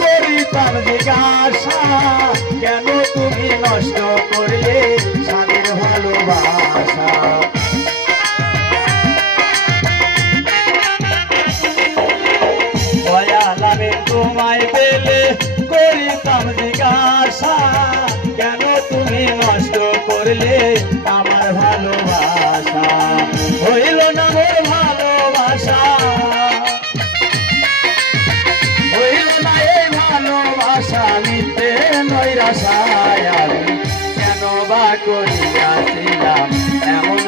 করিতাম জিজ্ঞাসা কেন তুমি নষ্ট করলে স্বামীর ভালোবাসা? দয়ালামে তোমায় পেলে করিতাম জিজ্ঞাসা। ভালোবাসা নিতে নৈরাশায় আমি কেন বা করিয়াছিলাম? এমন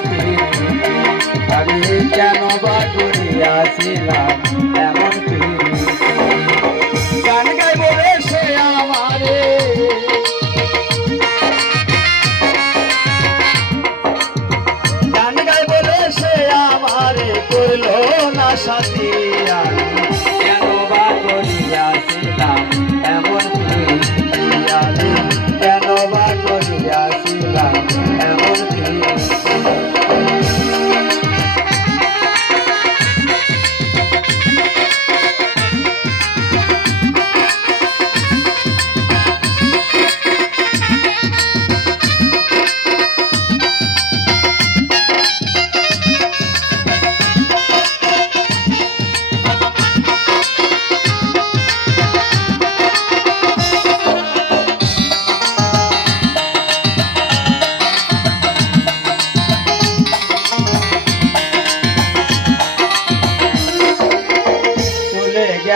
আমি কেন বা করিয়াছিলাম? এমন গান গাইব রে সে আমারে। গান গাইব রে সে আমারে। করল না সাথী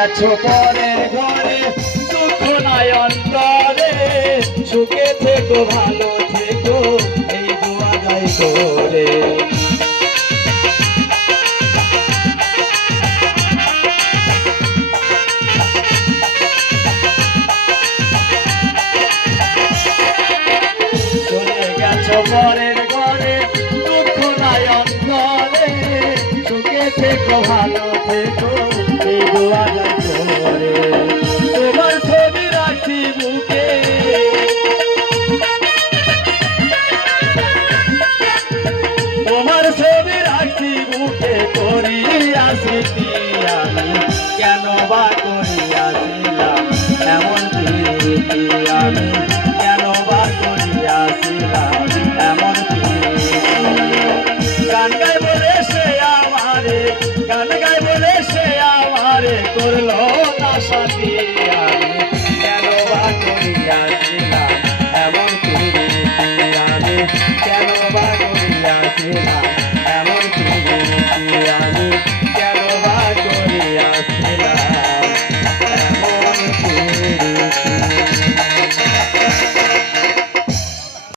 গেছো পরের ঘরে, দুঃখ নাই অন্তরে। সুখে থেকো, ভালো থেকো, এই দোয়া যাই করে। চলে গেছো পরের ঘরে, দুঃখ নাই অন্তরে। সুখে থেকো, ভালো থেকো করিয়াছি আমি কেন বা করিয়াছিলাম এমন প্রীতি আমি কেন বা করিয়াছিলাম এমন গান গাই বলে সে আমারে গান গাই বলে সে আমারে করল না সাথী আমি কেন বা করিয়াছিলাম এমন প্রীতি আমি কেন বা করিয়াছিলাম?